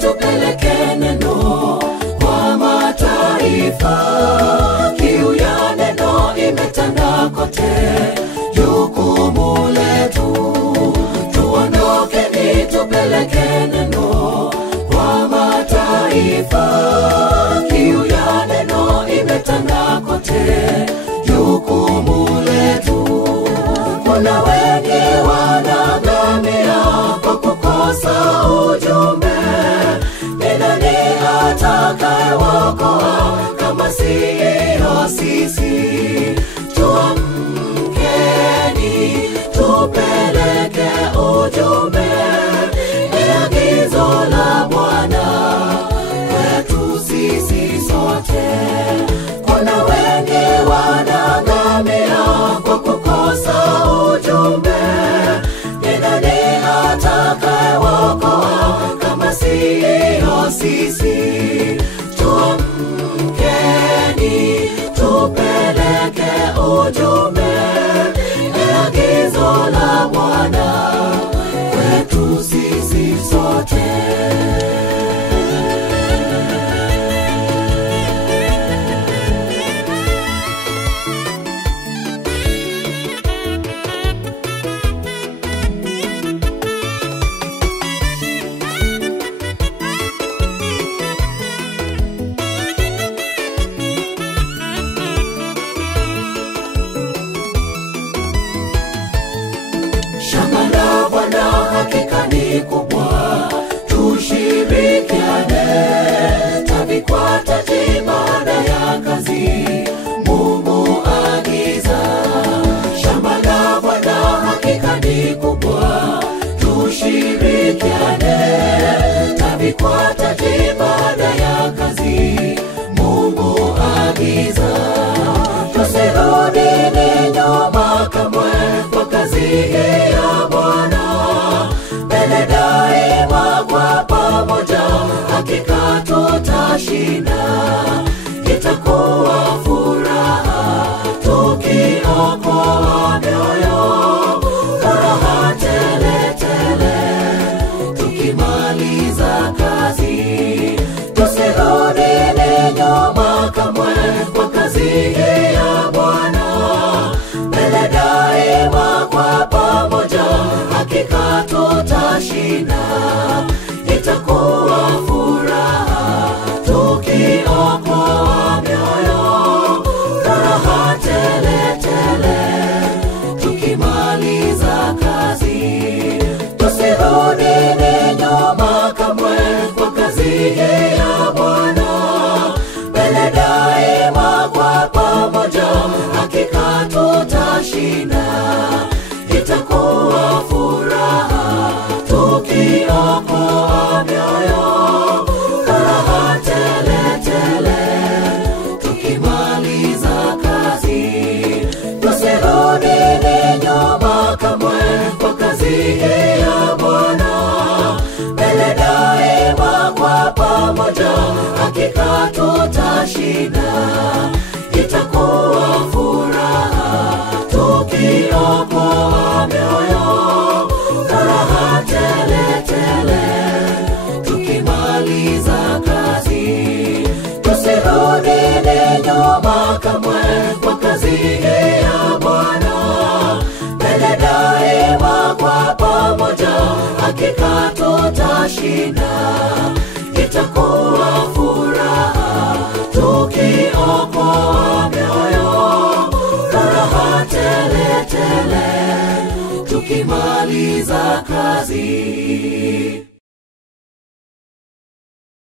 tupeleke neno kwa mataifa. Kiu ya neno imetanda kote, jukumu letu tuondokeni tupeleke neno kwa mataifa. Kiu ya neno imetanda kote, jukumu letu. Kuna wengi wanaangamia kwa kukosa ujumbe. Ni nani atakayewaokoa kama siyo sisi? Tuamkeni tupeleke ujumbe, ni agizo la Bwana kwetu sisi sote. Kuna wengi wanaangamia kwa kukosa ujumbe. Ni nani atakayewaokoa kama siyo sisi? Tuamkeni tupeleke ujumbe, ni agizo la Bwana kwetu sisi sote. Shamba la Bwana hakika ni kubwa, tushirikiane. Tavikwa taji baada ya kazi, Mungu agiza. Shamba la Bwana hakika ni kubwa, tushirikiane. Tavikwa taji baada ya kazi, Mungu agiza. Tusirudi nyuma kamwe kwa kazi ya Bwana. Mbele daima kwa pamoja, hakika tutashinda. Itakuwa furaha tukiokoa mioyo, furaha tele tele tukimaliza kazi. Tusirudi nyuma kamwe kwa kazi ya Bwana. Mbele daima kwa pamoja, hakika tutashinda. Itakuwa furaha tukiokoa mioyo, furaha tele tele tukimaliza kazi. Tusirudi nyuma kamwe kwa kazi ya Bwana. Mbele daima kwa pamoja, hakika tutashinda. Itakuwa furaha tukiokoa mioyo, furaha tele tele tukimaliza kazi. Tusirudi nyuma kamwe kwa kazi ya Bwana. Mbele daima kwa pamoja, hakika tutashinda. Itakuwa furaha tukiokoa mioyo, furaha tele tele tukimaliza kazi. Tusirudi nyuma kamwe kwa kazi ya Bwana. Mbele daima kwa pamoja, hakika tutashinda. Itakuwa furaha tukiokoa mioyo, furaha tele tele tukimaliza kazi.